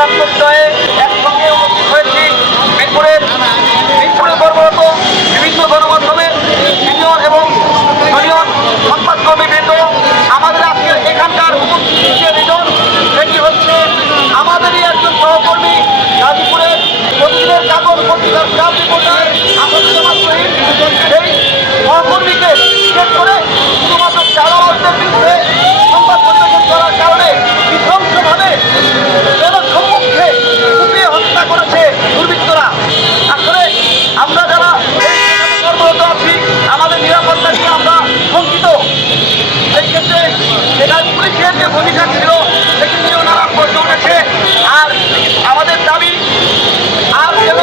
সংগ্রাম পর্যায়ে একসঙ্গে উপস্থিত হয়েছি। মিরপুরের কর্মরত বিভিন্ন গণমাধ্যমের সিনিয়র এবং জুনিয়র সংবাদকর্মীবৃন্দ, আমাদের আজকে এখানকার উপস্থিত রিজন সেটি হচ্ছে আমাদেরই একজন সহকর্মী গাজীপুরের প্রতিদিনের কাগজ পত্রিকার স্টাফ রিপোর্টার আসাদুজ্জামান শহীদ। সেই সহকর্মীকে বিশেষ করে শুধুমাত্র চাঁদাবাজদের বিরুদ্ধে সংবাদ পরিবেশন করার কারণে বিধ্বংসভাবে জনসম্মুখে কুপিয়ে হত্যা করেছে দুর্বৃত্তরা। আসলে আমরা যারা কর্মরত আছি আমাদের নিরাপত্তা নিয়ে আমরা শঙ্কিত। সেই ক্ষেত্রে সেখানে পুলিশের যে ভূমিকা ছিল সেটি নিয়েও নানা প্রশ্ন উঠেছে। আর আমাদের দাবি আর যেন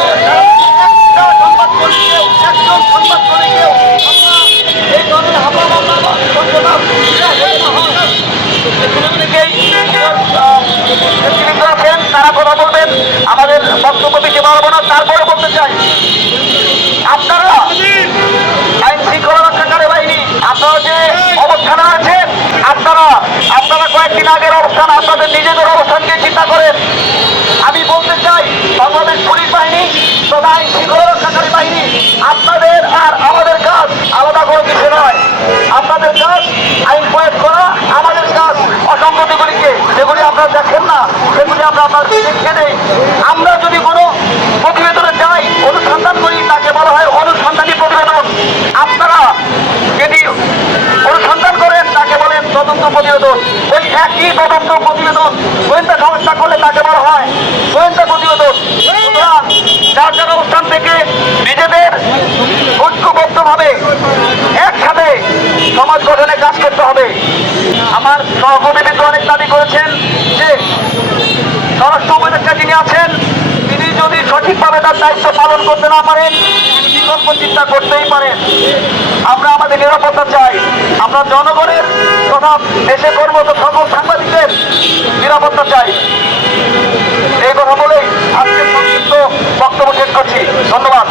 একটা সংবাদকর্মীকেও একজন সংবাদকর্মীকেও আমরা এই ধরনের হামলা মামলা আছেন তারা কথা বলবেন। আমাদের বক্তব্য দিতে পারবো না, তারপরে বলতে চাই আপনারা আইন শৃঙ্খলা রক্ষাকারী বাহিনী আপনারা যে অবস্থানে আছেন, আপনারা কয়েকদিন আগের অবস্থান আপনাদের নিজেদের অবস্থানকে চিন্তা করেন। আমি বলতে চাই বাংলাদেশ পুলিশ বাহিনী তথা আইন শৃঙ্খলা রক্ষাকারী বাহিনী আপনাদের আর আমাদের কাজ আলাদা কোনো কিছু নয়। আপনাদের কাজ আইন প্রয়োগ করা, আমাদের কাজ অসঙ্গতিগুলিকে যেগুলি আপনারা দেখেন না সেগুলি আমরা আপনাদের দেখে নেই। আমরা যদি কোনো প্রতিবেদনে যাই অনুসন্ধান করি তাকে বলা হয় অনুসন্ধানী প্রতিবেদন। আপনারা যদি অনুসন্ধান করেন তাকে বলেন তদন্ত প্রতিবেদন। ওই একই তদন্ত প্রতিবেদন গোয়েন্দা সংস্থা করলে তাকে বলা হয় গোয়েন্দা প্রতিবেদন। সুতরাং যার যার অবস্থান থেকে নিজেদের ঐক্যবদ্ধভাবে একসাথে সমাজ গঠনে কাজ করতে হবে। আমার সহকর্মীবৃন্দ অনেক দাবি করেছেন যে স্বরাষ্ট্র উপদেষ্টা যিনি আছেন তিনি যদি সঠিকভাবে তার দায়িত্ব পালন করতে না পারেন বিকল্প চিন্তা করতেই পারেন। আমরা আমাদের নিরাপত্তা চাই, আমরা জনগণের তথা দেশে কর্মরত সকল সাংবাদিকদের নিরাপত্তা চাই। এই কথা বলেই আজকে সংক্ষিপ্ত বক্তব্য শেষ করছি। ধন্যবাদ।